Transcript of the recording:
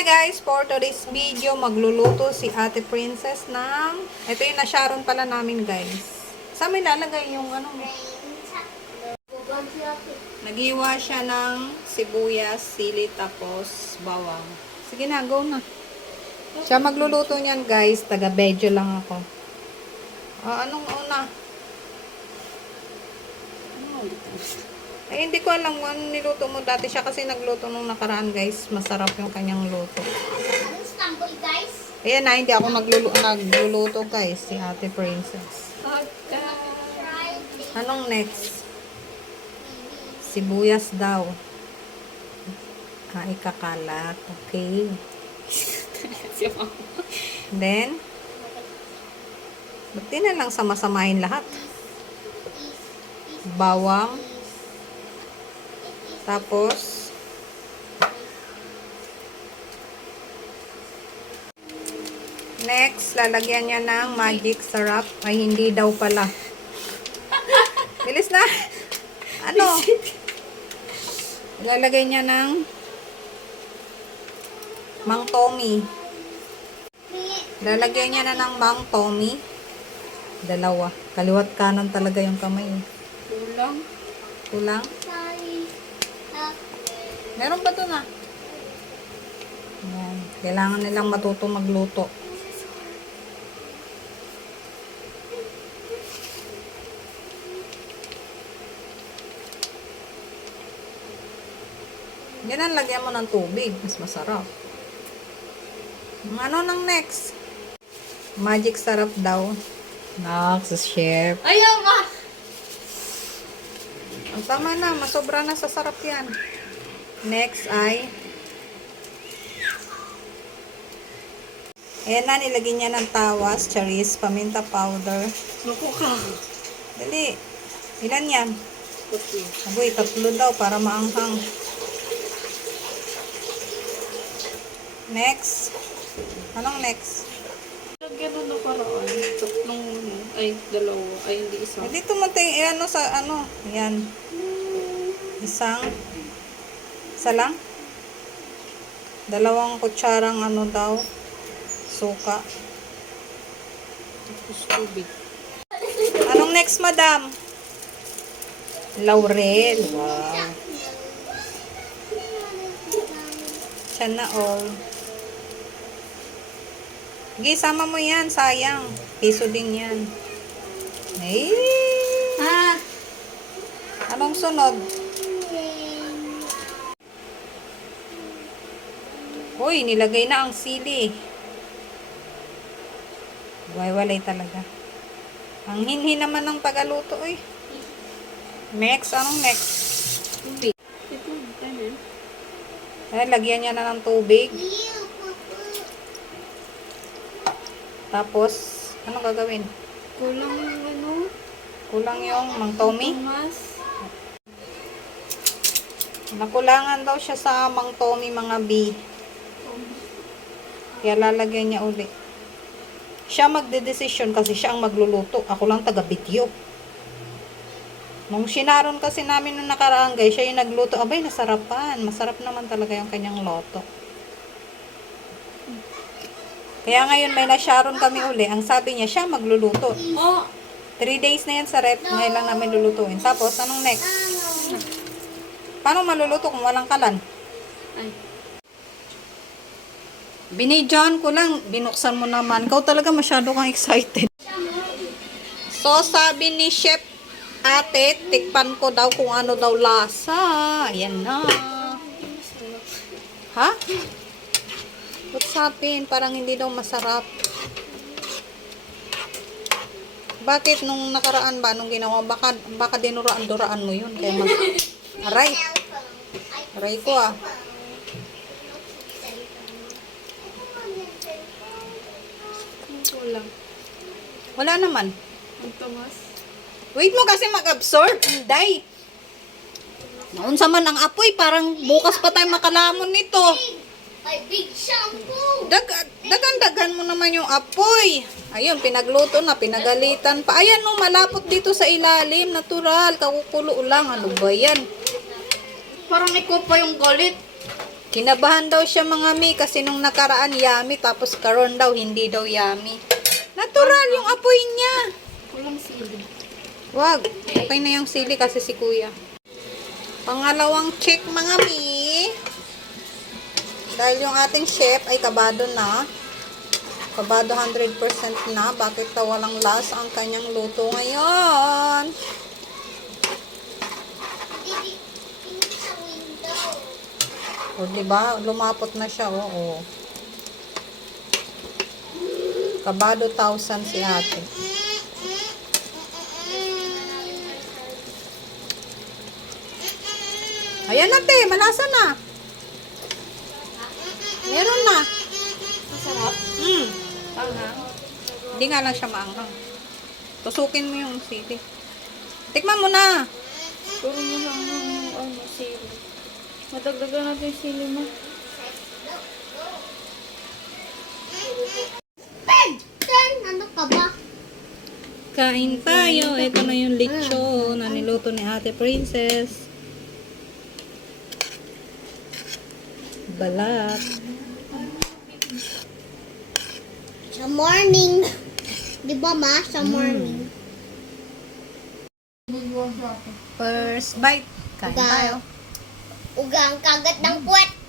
Hi guys, for today's video, magluluto si Ate Princess ng, ito yung nasharon pala namin guys. Saan may lalagay yung ano? Naghiwa siya ng sibuyas, sili, tapos bawang. Sige na, go na. Siya magluluto niyan guys, taga-bedyo lang ako. Anong una? Ay, hindi ko alam kung ano niluto mo dati. Siya kasi nagluto nung nakaraan, guys. Masarap yung kanyang luto. Anong stumble, guys? Ayan na, hindi ako nagluluto, guys. Si Ate Princess. Anong next? Sibuyas daw. Ikakalat. Okay. Then, ba't di na lang sama-samahin lahat? Bawang. Tapos, next, lalagyan niya ng magic syrup. Ay, hindi daw pala. Bilis na. Ano? Lalagay niya ng Mang Tommy. Lalagyan niya na ng Mang Tommy. Dalawa. Kaliwat kanan talaga yung kamay. Kulang. Kulang? Meron pa to na. Ayan. Kailangan nilang matuto magluto. Yan, lagyan mo ng tubig. Mas masarap. Ano nang next? Magic syrup daw. Next, chef. Ayaw ma! Ang tama na. Masobra na sa sarap yan. Next ay ayan na, nilagyan niya ng tawas, cherries, paminta powder. Naku ka. Dali. Ilan yan? Aboy, 3 daw para maanghang. Next. Anong next? Lagyan na paraan. Tatlong, ay, dalawa. Ay, hindi isa. Hindi tumating, ano sa, ano. Yan. Isa lang? 2 kutsarang ano daw. Suka. Tapos tubig. Anong next, madam? Laurel. Wow. Siya na all. Sige, sama mo yan. Sayang. Piso din yan. Ay! Anong sunod? Uy, nilagay na ang sili. Walay talaga. Ang hinhi naman ng tagaluto, uy. Next, anong next? Tubig. Ito, tayo. Ay, lagyan niya na ng tubig. Tapos, anong gagawin? Kulang yung ano? Kulang yung Mang Tommy? Mas. Nakulangan daw siya sa Mang Tommy, mga B. Kaya lalagyan niya uli. Siya magdedesisyon kasi siya ang magluluto. Ako lang taga-video. Nung sinaron kasi namin nung nakaraan guys, siya yung nagluto. Abay, nasarapan. Masarap naman talaga yung kanyang loto. Kaya ngayon may nasharon kami uli. Ang sabi niya, siya magluluto. Oh! 3 days na yan sa rep. Ngayon lang namin lulutuin. Tapos, anong next? Paano maluluto kung walang kalan? Ay. Binidyan ko lang. Binuksan mo naman. Ikaw talaga masyado kang excited. So, sabi ni Chef Ate, tikpan ko daw kung ano daw lasa. Ayan na. Ha? What's happened? Parang hindi daw masarap. Bakit nung nakaraan ba, nung ginawa, baka dinuraan-duraan mo yun. Kaya aray. Aray ko ah. Kulang. Wala naman. Ang tamas. Wait mo kasi mag-absorb. Hindi. Naunsa man ang apoy. Parang bukas pa tayo makalamon nito. Ay, big shampoo! Dagan-dagan mo naman yung apoy. Ayun, pinagluto na, pinagalitan pa. Ayan no, malapot dito sa ilalim. Natural, kakukulo lang. Ano ba yan? Parang ikaw pa yung galit. Kinabahan daw siya mga mi kasi nung nakaraan yummy tapos karon daw hindi daw yummy. Natural yung apoy niya. Walang sili. Wag. Okay na yung sili kasi si kuya. Pangalawang check mga mi. Dahil yung ating chef ay kabado na. Kabado 100% na. Bakit daw walang lasa ang kanyang luto ngayon? O, diba? Lumapot na siya, oo. Kabado 1,000 si ate. Ayan na, te. Malasa na. Meron na. Masarap. Panghang. Hindi nga lang siya maanghang. Tusukin mo yung sili. Tikman mo na. Puro mo lang yung sili. Madagdagan natin yung sili mo. Ano ka ba? Kain tayo. Ito na yung lechon na niluto ni Ate Princess. Balat. Sa morning. Di ba ma? Sa morning. First bite. Kain Uga. tayo. Ugang kagat ng puwet.